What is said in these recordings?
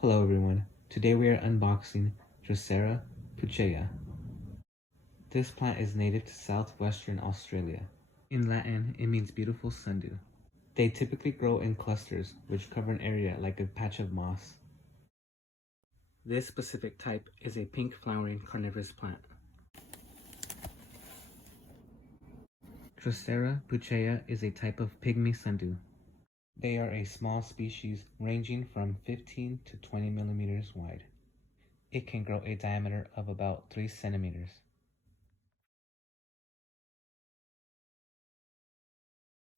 Hello everyone, today we are unboxing Drosera pulchella. This plant is native to southwestern Australia. In Latin, it means beautiful sundew. They typically grow in clusters, which cover an area like a patch of moss. This specific type is a pink flowering carnivorous plant. Drosera pulchella is a type of pygmy sundew. They are a small species ranging from 15 to 20 millimeters wide. It can grow a diameter of about 3 centimeters.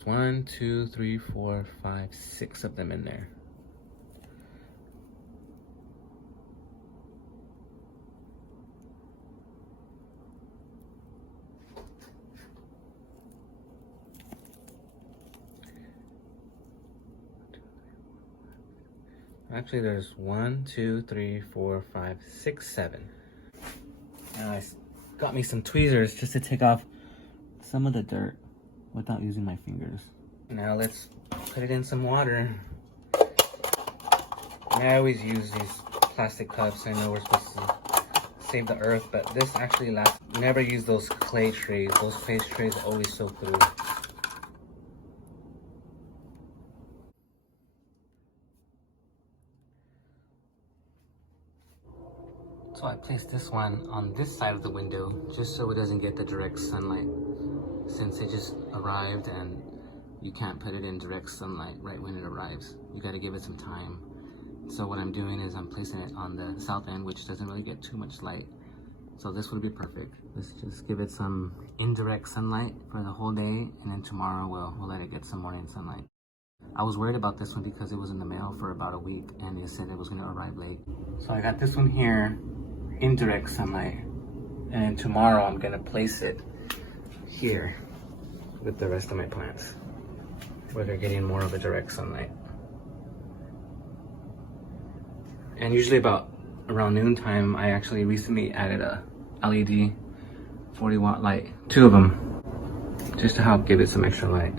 One, two, three, four, five, 6 of them in there. Actually, there's 1, 2, 3, 4, 5, 6, 7. And I got me some tweezers just to take off some of the dirt without using my fingers. Now let's put it in some water. And I always use these plastic cups. I know we're supposed to save the earth, but this actually lasts. Never use those clay trays. Those clay trays always soak through. So I placed this one on this side of the window just so it doesn't get the direct sunlight, since it just arrived and you can't put it in direct sunlight right when it arrives. You got to give it some time. So what I'm doing is I'm placing it on the south end, which doesn't really get too much light. So this would be perfect. Let's just give it some indirect sunlight for the whole day, and then tomorrow we'll let it get some morning sunlight. I was worried about this one because it was in the mail for about a week and it said it was going to arrive late. So I got this one here, indirect sunlight, and then tomorrow I'm going to place it here with the rest of my plants where they're getting more of a direct sunlight. And usually about around noontime, I actually recently added a LED 40 watt light, 2 of them, just to help give it some extra light.